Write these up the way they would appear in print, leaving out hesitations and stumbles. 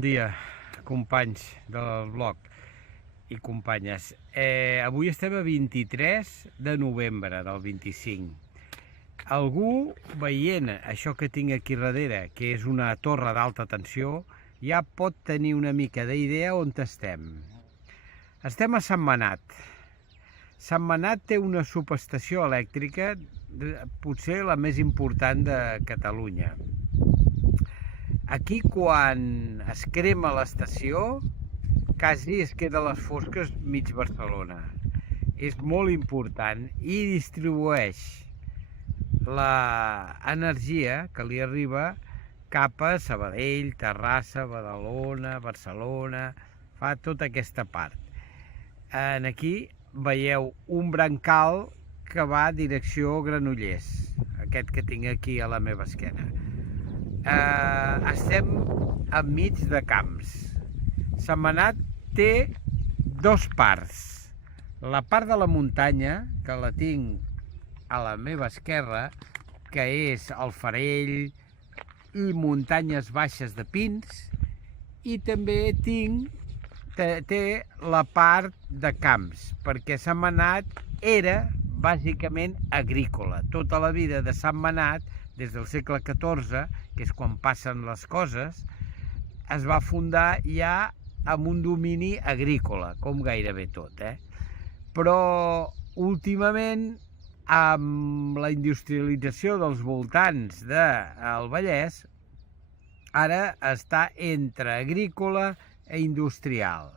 Bon dia, companys del blog i companyes. Avui estem a 23 de novembre del 25. Algú veient això que tinc aquí darrere, que és una torre d'alta tensió, ja pot tenir una mica d'idea on estem. Estem a Sentmenat. Sentmenat té una subestació elèctrica, potser la més important de Catalunya. Aquí, quan es crema l'estació, quasi es queda a les fosques mig Barcelona. És molt important i distribueix l'energia que li arriba cap a Sabadell, Terrassa, Badalona, Barcelona, fa tota aquesta part. Aquí veieu un brancal que va a direcció Granollers, aquest que tinc aquí a la meva esquena. Estem enmig de camps. Sentmenat té dos parts. La part de la muntanya, que la tinc a la meva esquerra, que és el Farell i muntanyes baixes de pins, i també té la part de camps, perquè Sentmenat era bàsicament agrícola. Tota la vida de Sentmenat, des del segle XIV, que és quan passen les coses, es va fundar ja amb un domini agrícola, com gairebé tot. Però últimament, amb la industrialització dels voltants del Vallès, ara està entre agrícola i industrial.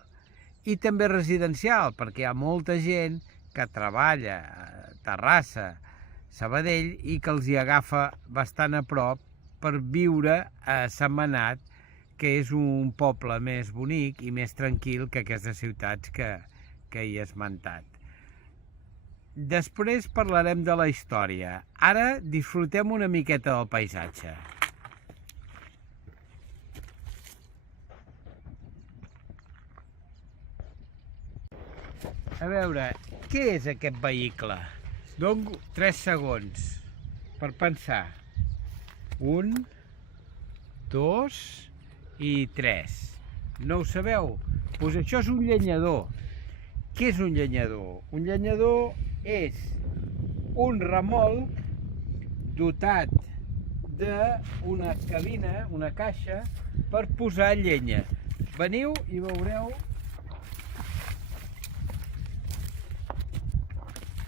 I també residencial, perquè hi ha molta gent que treballa a Terrassa, Sabadell, i que els hi agafa bastant a prop per viure a Sentmenat, que és un poble més bonic i més tranquil que aquestes ciutats que he esmentat. Després parlarem de la història. Ara disfrutem una miqueta del paisatge. A veure, què és aquest vehicle? Dono 3 segons per pensar. 1, 2 i 3. No ho sabeu? Doncs això és un llenyador. Què és un llenyador? Un llenyador és un remolc dotat d'una cabina, una caixa, per posar llenya. Veniu i veureu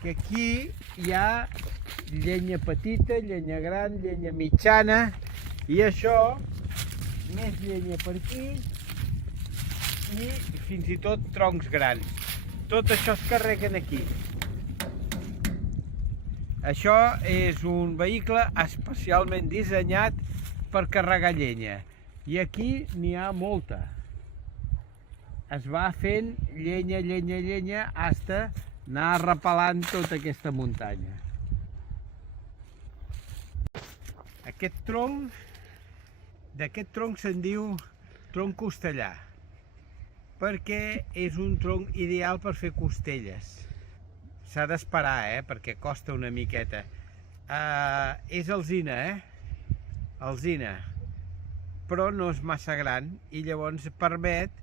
que aquí hi ha llenya petita, llenya gran, llenya mitjana, i això, més llenya per aquí, i fins i tot troncs grans. Tot això es carreguen aquí. Això és un vehicle especialment dissenyat per carregar llenya, i aquí n'hi ha molta. Es va fent llenya, llenya, llenya, fins anar repelant tota aquesta muntanya. D'aquest tronc se'n diu tronc costellà, perquè és un tronc ideal per fer costelles. S'ha d'esperar, perquè costa una miqueta. És alzina, alzina, però no és massa gran, i llavors permet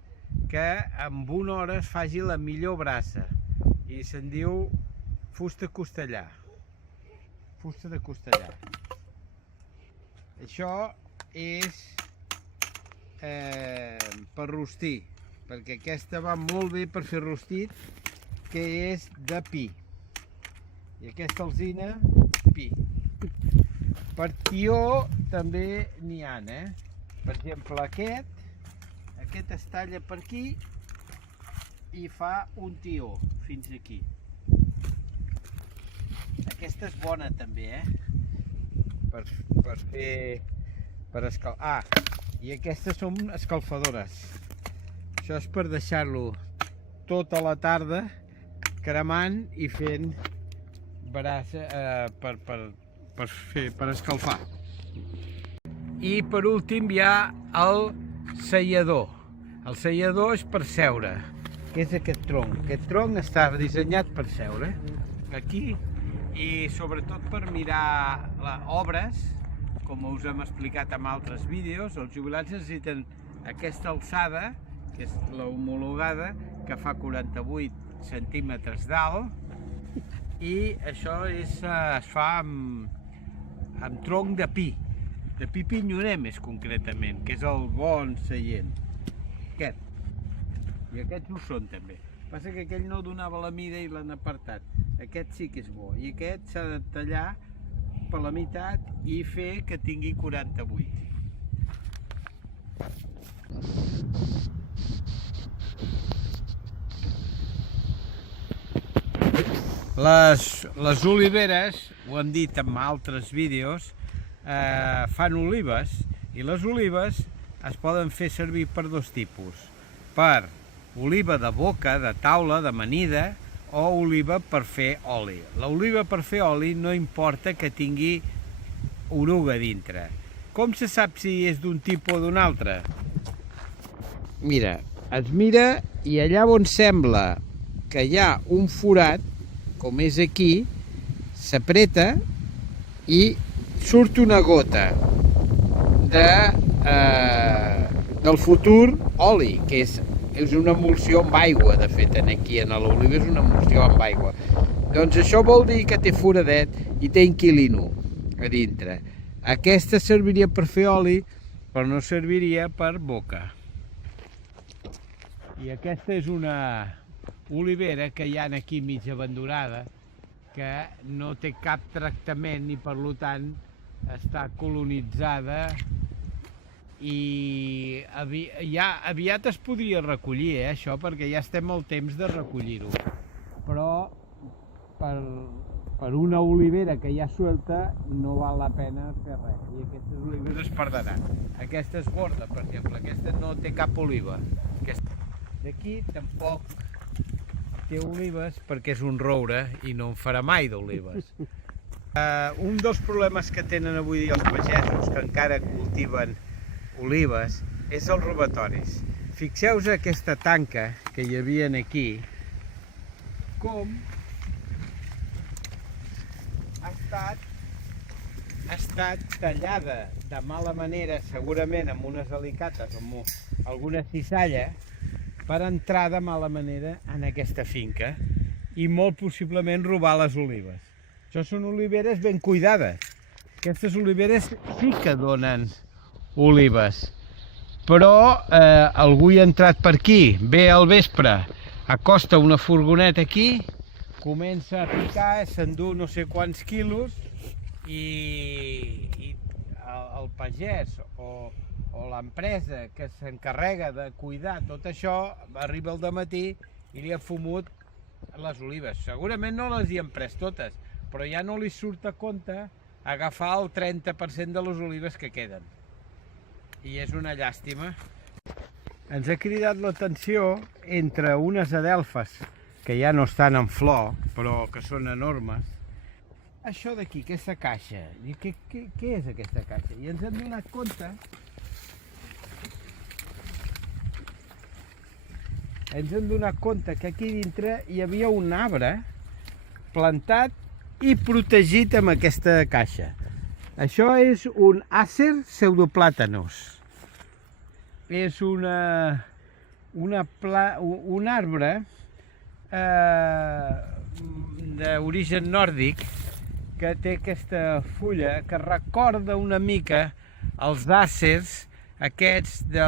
que en una hora es faci la millor brasa. I se'n diu fusta costellà. Fusta de costellà. Això és per rostir, perquè aquesta va molt bé per fer rostit, que és de pi. I aquesta alzina, pi. Per tió també n'hi ha, Per exemple, aquest es talla per aquí i fa un tió fins aquí. Aquesta és bona també, per escalfar. I aquestes són escalfadores. Això és per deixar-lo tota la tarda cremant i fent brasa per escalfar. I per últim hi ha el sellador. El sellador és per seure, que és aquest tronc. Aquest tronc està dissenyat per seure aquí, i sobretot per mirar obres, com us hem explicat en altres vídeos. Els jubilats necessiten aquesta alçada, que és l'homologada, que fa 48 centímetres d'alt, i això es fa amb tronc de pi pinyoner més concretament, que és el bon seient. Aquest. I aquests ho són també. Passa que aquell no donava la mida i l'han apartat. Aquest sí que és bo. I aquest s'ha de tallar per la meitat i fer que tingui 48. Les oliveres, ho hem dit en altres vídeos, fan olives, i les olives es poden fer servir per dos tipus. Per oliva de boca, de taula, d'amanida, o oliva per fer oli. L'oliva per fer oli no importa que tingui oruga dintre. Com se sap si és d'un tipus o d'un altre? Mira, es mira i allà on sembla que hi ha un forat, com és aquí, s'apreta i surt una gota del futur oli, que és una emulsió amb aigua, de fet, aquí en l'oliva és una emulsió amb aigua. Doncs això vol dir que té foradet i té inquilino a dintre. Aquesta serviria per fer oli, però no serviria per boca. I aquesta és una olivera que hi ha aquí mig abandonada, que no té cap tractament i per tant està colonitzada, i ja aviat es podria recollir, això, perquè ja estem al temps de recollir-ho. Però per una olivera que ja suelta no val la pena fer res, i aquestes oliveres es perdran. Aquesta és gorda, per exemple, aquesta no té cap oliva. D'aquí tampoc té olives perquè és un roure i no en farà mai d'olives. Un dels problemes que tenen avui dia els pagesos que encara cultiven olives és els robatoris. Fixeu-vos aquesta tanca que hi havia aquí, com ha estat tallada de mala manera, segurament amb unes alicates o amb alguna cisalla, per entrar de mala manera en aquesta finca i molt possiblement robar les olives. Això són oliveres ben cuidades. Aquestes oliveres sí que donen olives, però algú hi ha entrat per aquí, ve al vespre, acosta una furgoneta aquí, comença a picar, s'endú no sé quants quilos i el pagès o l'empresa que s'encarrega de cuidar tot això arriba al dematí i li ha fumut les olives. Segurament no les hi han pres totes, però ja no li surt a compte agafar el 30% de les olives que queden. I és una llàstima. Ens ha cridat l'atenció entre unes adelfes que ja no estan en flor, però que són enormes. Això d'aquí, aquesta caixa, què és aquesta caixa? I ens hem donat compte que aquí dintre hi havia un arbre plantat i protegit amb aquesta caixa. Això és un Acer pseudoplàtanos. És un arbre d'origen nòrdic que té aquesta fulla que recorda una mica els àcers aquests de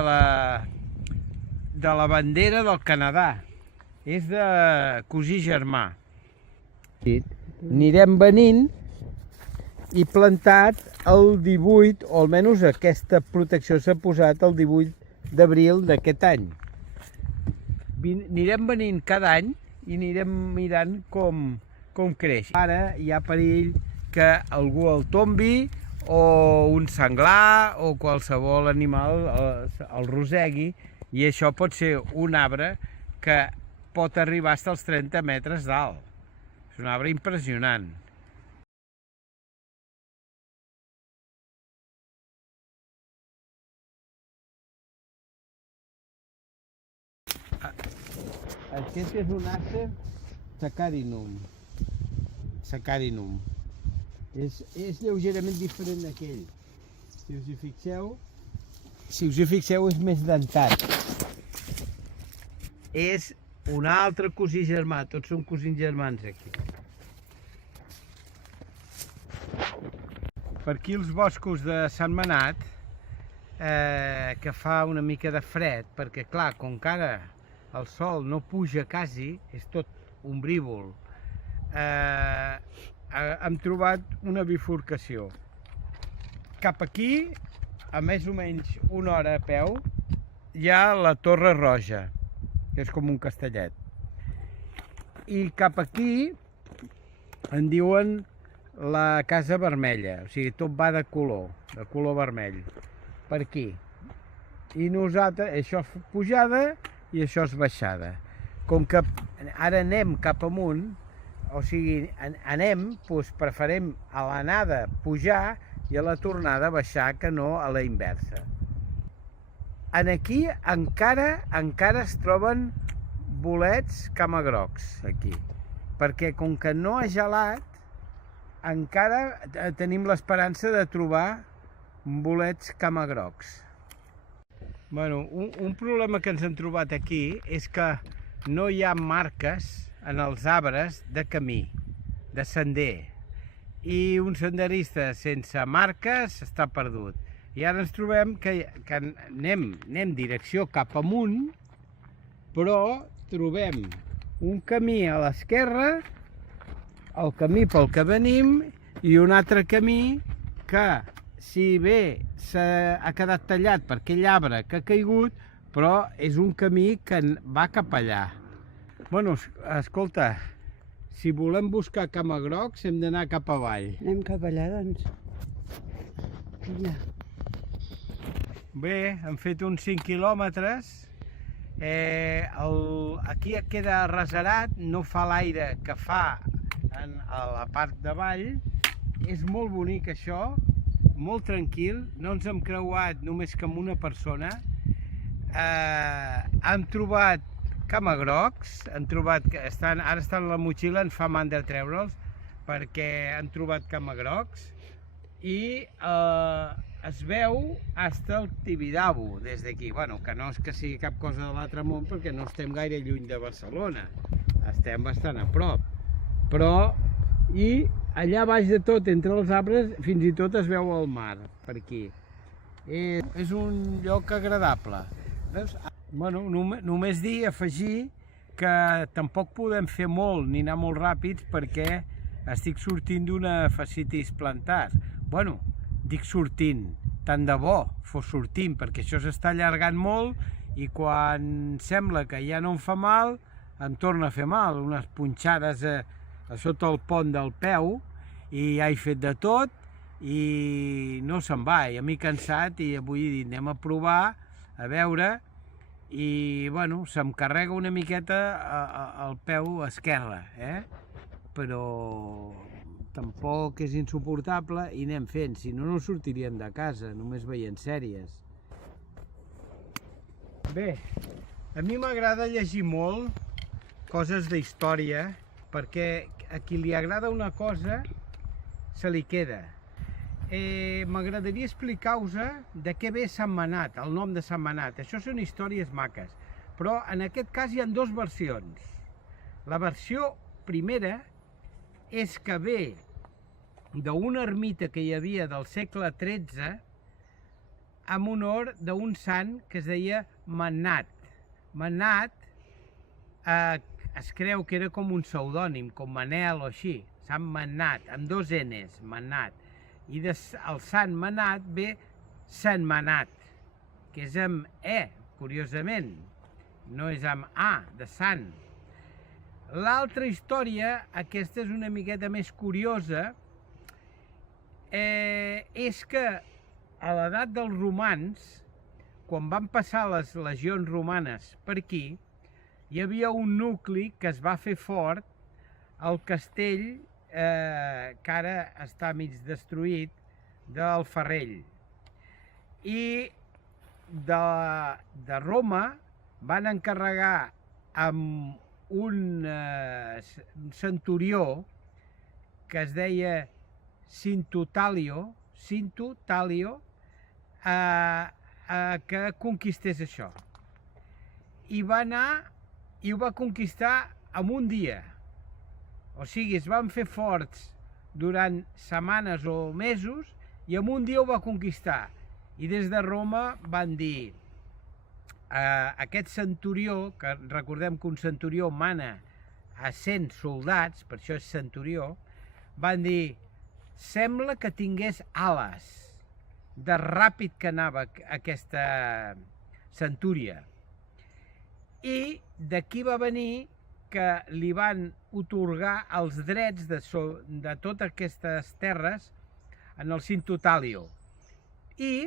la bandera del Canadà. És de cosí germà. Anirem venint i plantat el 18, o almenys aquesta protecció s'ha posat el 18 d'abril d'aquest any. Anirem venint cada any i anirem mirant com creix. Ara hi ha perill que algú el tombi o un senglar o qualsevol animal el rosegui, i això pot ser un arbre que pot arribar fins als 30 metres d'alt. És un arbre impressionant. Aquest és un Acer saccharinum. És lleugerament diferent d'aquell. Si us hi fixeu, si us hi fixeu, és més dentat. És un altre cosí germà, tots són cosins germans aquí. Per aquí els boscos de Sentmenat, que fa una mica de fred, perquè clar, com que ara el sol no puja quasi, és tot ombrívol, hem trobat una bifurcació. Cap aquí, a més o menys una hora a peu, hi ha la Torre Roja, que és com un castellet. I cap aquí en diuen la Casa Vermella, o sigui, tot va de color vermell, per aquí. I nosaltres, això és pujada i això és baixada. Com que ara anem cap amunt, o sigui, anem, doncs preferim a l'anada pujar i a la tornada baixar, que no a la inversa. Aquí encara es troben bolets camagrocs, aquí, perquè com que no ha gelat, encara tenim l'esperança de trobar bolets camagrocs. Bueno, un problema que ens hem trobat aquí és que no hi ha marques en els arbres de camí, de sender. I un senderista sense marques està perdut. I ara ens trobem que anem direcció cap amunt, però trobem un camí a l'esquerra, el camí pel que venim, i un altre camí que, si bé ha quedat tallat per aquell arbre que ha caigut, però és un camí que va cap allà. Bueno, escolta, si volem buscar camagrocs hem d'anar cap avall. Anem cap allà, doncs. Vinga. Bé, hem fet uns 5 quilòmetres. Aquí queda reserat, no fa l'aire que fa a la part de vall. És molt bonic això, molt tranquil, no ens hem creuat només que amb una persona. Hem trobat camagrocs, ara estan a la motxilla, ens fa mandra treure'ls perquè han trobat camagrocs i es veu fins al Tibidabo des d'aquí. Bueno, que no és que sigui cap cosa de l'altre món perquè no estem gaire lluny de Barcelona, estem bastant a prop, però i allà baix de tot, entre els arbres, fins i tot es veu el mar per aquí. És un lloc agradable. Veus? Bueno, només afegir que tampoc podem fer molt ni anar molt ràpids perquè estic sortint d'una fascitis plantar. Bueno, dic sortint, tant de bo fos sortint, perquè això s'està allargant molt i quan sembla que ja no em fa mal, em torna a fer mal, unes punxades a sota el pont del peu i ja he fet de tot i no se'n va, i a mi cansat i avui he dit anem a provar, a veure. I, bueno, se'm carrega una miqueta al peu esquerre, però tampoc és insuportable i anem fent, si no, no sortiríem de casa, només veient sèries. Bé, a mi m'agrada llegir molt coses d'història, perquè a qui li agrada una cosa se li queda. M'agradaria explicar-vos de què ve Sentmenat, el nom de Sentmenat. Això són històries maques, però en aquest cas hi ha dues versions. La versió primera és que ve d'una ermita que hi havia del segle XIII en honor d'un sant que es deia Mannat. Mannat es creu que era com un pseudònim, com Manel o així, Sant Mannat, amb dos Ns, Mannat. I el Sant Mannat ve Sentmenat, que és amb E, curiosament, no és amb A, de sant. L'altra història, aquesta és una miqueta més curiosa, és que a l'edat dels romans, quan van passar les legions romanes per aquí, hi havia un nucli que es va fer fort al castell que ara està mig destruït, del Ferrell. I de Roma van encarregar amb un centurió que es deia Cinto Talio, que conquistés això. I va anar i ho va conquistar en un dia. O sigui, es van fer forts durant setmanes o mesos i en un dia ho va conquistar. I des de Roma van dir aquest centurió, que recordem que un centurió mana a 100 soldats, per això és centurió, van dir, sembla que tingués ales, de ràpid que anava aquesta centúria. I d'aquí va venir que li van atorgar els drets de totes aquestes terres en el Cinto Talio. I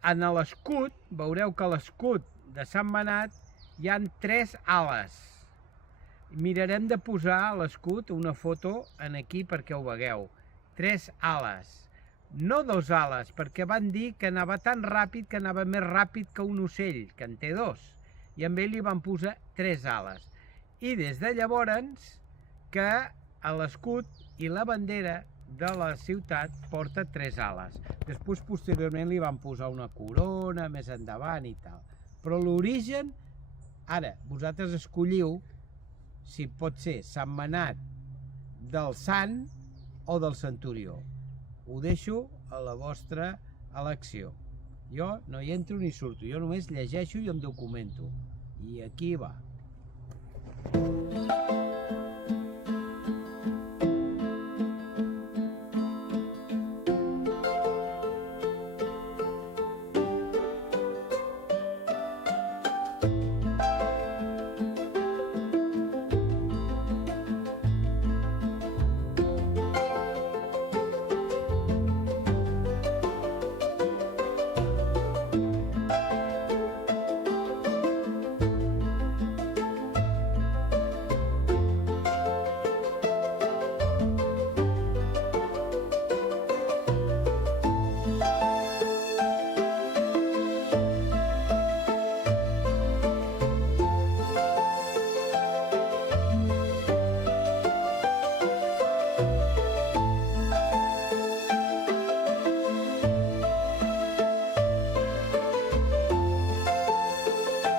en l'escut, veureu que a l'escut de Sant Manat hi han 3 ales. Mirarem de posar a l'escut una foto aquí perquè ho vegueu. 3 ales. No 2 ales, perquè van dir que anava tan ràpid que anava més ràpid que un ocell, que en té 2. I amb ell li van posar 3 ales. I des de llavors que a l'escut i la bandera de la ciutat porta 3 ales. Després, posteriorment, li van posar una corona més endavant i tal. Però l'origen, ara, vosaltres escolliu si pot ser Sant Manat del Sant o del Centurió. Ho deixo a la vostra elecció. Jo no hi entro ni surto, jo només llegeixo i em documento. I aquí va.